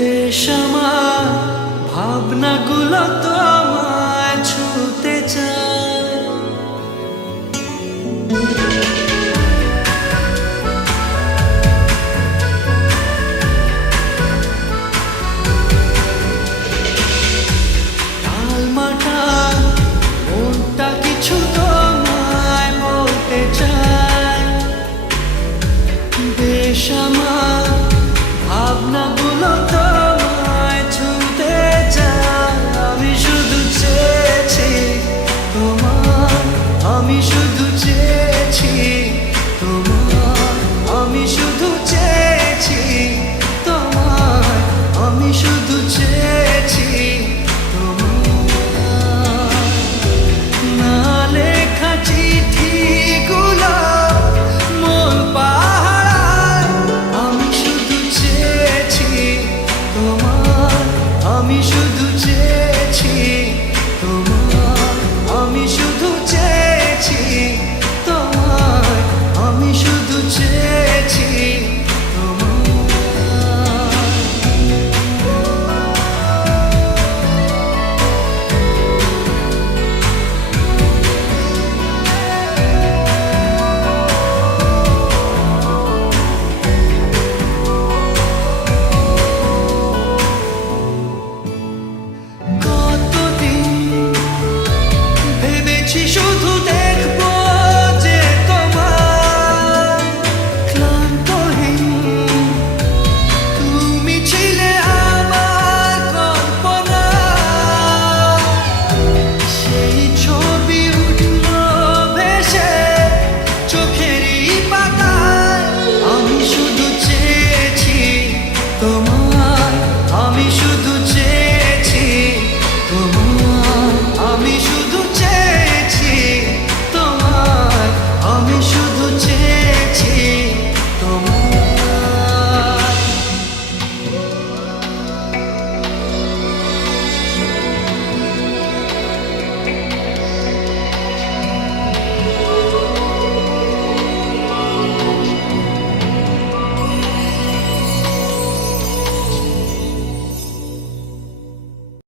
বেশ আমার ভাবনাগুলো তোমায় ছুতে চায়। টালমাটা মনটা কিছু তোমায় বলতে চায়। বেশ আমার ভাবনাগুলো তোমায় ছুঁতে চায়। আমি শুধু চেয়েছি তোমার, আমি শুধু চেয়েছি তোমার, আমি শুধু চেয়েছি তোমার, আমি শুধু চেয়েছি তোমার। না লেখা চিঠিগুলো মন পাহারায়, আমি শুধু চেয়েছি তোমার, আমি শুধু চেয়েছি তোমার, আমি শুধু চেয়েছি তোমার, আমি শুধু চেয়েছি তোমার। কতদিন ভেবেছি